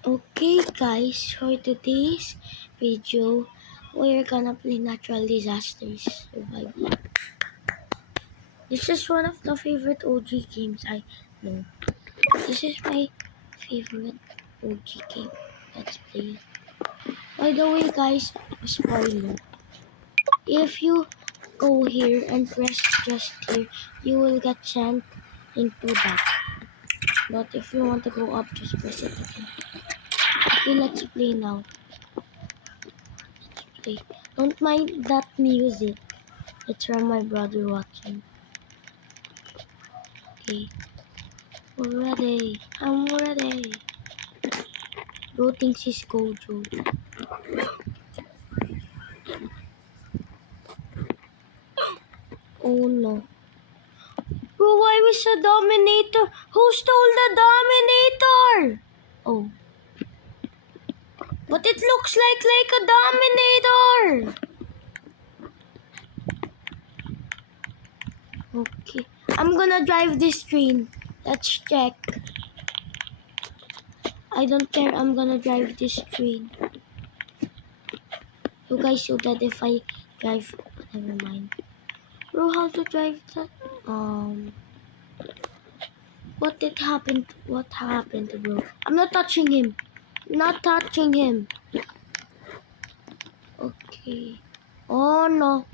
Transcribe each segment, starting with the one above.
Okay guys, for today's video, we're gonna play Natural Disasters Survival. This is one of the favorite OG games I know. This is my favorite OG game. Let's play it. By the way guys, spoiler. If you go here and press just here, you will get sent into that. But if you want to go up, just press it again. Okay, let's play now. Okay. Don't mind that music. It's from my brother watching. Okay. We're ready. I'm ready. Bro thinks he's Gojo. Oh no. Bro, why was a Dominator? Who stole the Dominator? Oh. But it looks like a Dominator. Okay. I'm gonna drive this train. Let's check. I don't care. I'm gonna drive this train. You guys so that if I drive, never mind. Bro, how to drive that? What did happen? What happened, bro? I'm not touching him. Not touching him. Okay. Oh no.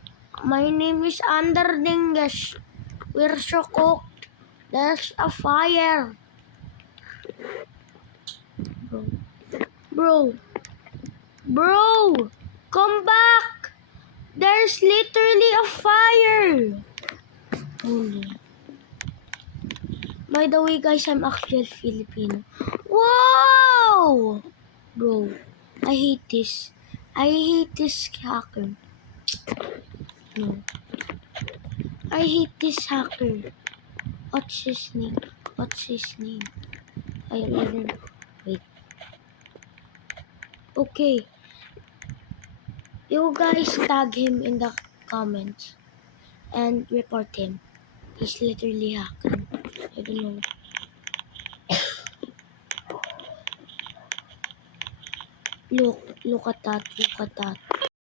My name is Underdinges. We're so cooked. There's a fire. Bro. Bro. Bro. Come back. There's literally a fire. Oh no. By the way, guys, I'm actually Filipino. Whoa! Bro, I hate this. I hate this hacker. No. I hate this hacker. What's his name? What's his name? I don't even... Wait. Okay. You guys tag him in the comments and report him. He's literally hacking. I don't know. Look at that. Look at that.